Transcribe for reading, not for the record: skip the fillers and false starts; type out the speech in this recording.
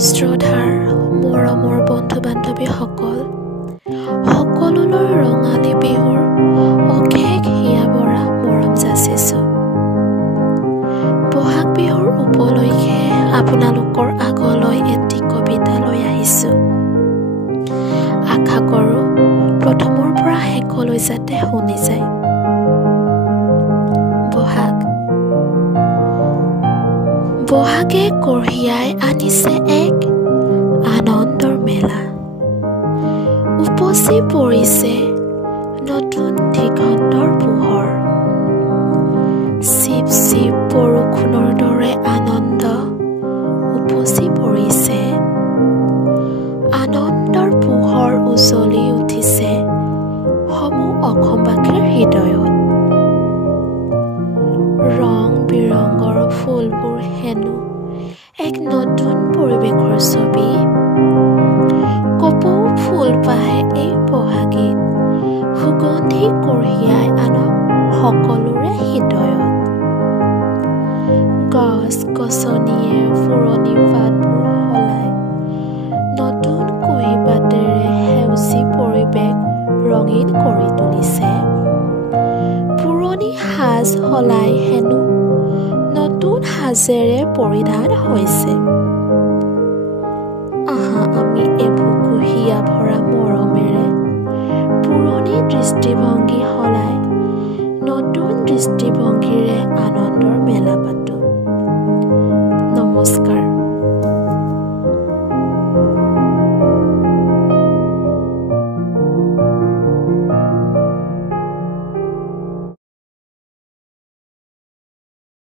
শ্ৰদ্ধাৰ মৰমৰ বন্ধু-বান্ধৱীসকল, সকলোলৈ ৰঙালী বিহুৰ অশেষ হিয়া বৰা মৰম যাচিছোঁ। বহাগ বিহুৰ উপলক্ষে আপোনালোকৰ আগলৈ এটি কবিতা লৈ আহিছোঁ। আশা কৰোঁ প্ৰথমৰ পৰা শেষলৈ যাতে শুনি যায়। বহাগে কঢ়িয়াই আনিছে এক আনন্দৰ মেলা, উপচি পৰিছে নতুন দিগন্তৰ পোহৰ। চিপ চিপ বৰষুণৰ দৰে আনন্দ উপচি পৰিছে, আনন্দৰ পোহৰ উজ্বলি উঠিছে সমূহ অসমবাসীৰ হৃদয়ত। ৰং বিৰঙৰ ফুলবোৰ হেনো এক নতুন পৰিৱেশৰ ছবি। কপৌ ফুলপাহে এই বহাগীত সুগন্ধি কঢ়িয়াই আনক সকলোৰে হৃদয়ত। গছ গছনিয়ে পুৰণি পাতবোৰ সলাই নতুন কুঁহি পাতেৰে সেউজী পৰিৱেশ ৰঙীন কৰি তুলিছে। পুৰণি সাজ সলাই হেনো নতুন সাজেৰে পৰিধান হৈছে। আহা আমি এবুকু হিয়া ভৰা মৰমেৰে পুৰণি দৃষ্টিভংগী সলাই নতুন দৃষ্টিভংগীৰে আনন্দৰ মেলা পাতো। নমস্কাৰ।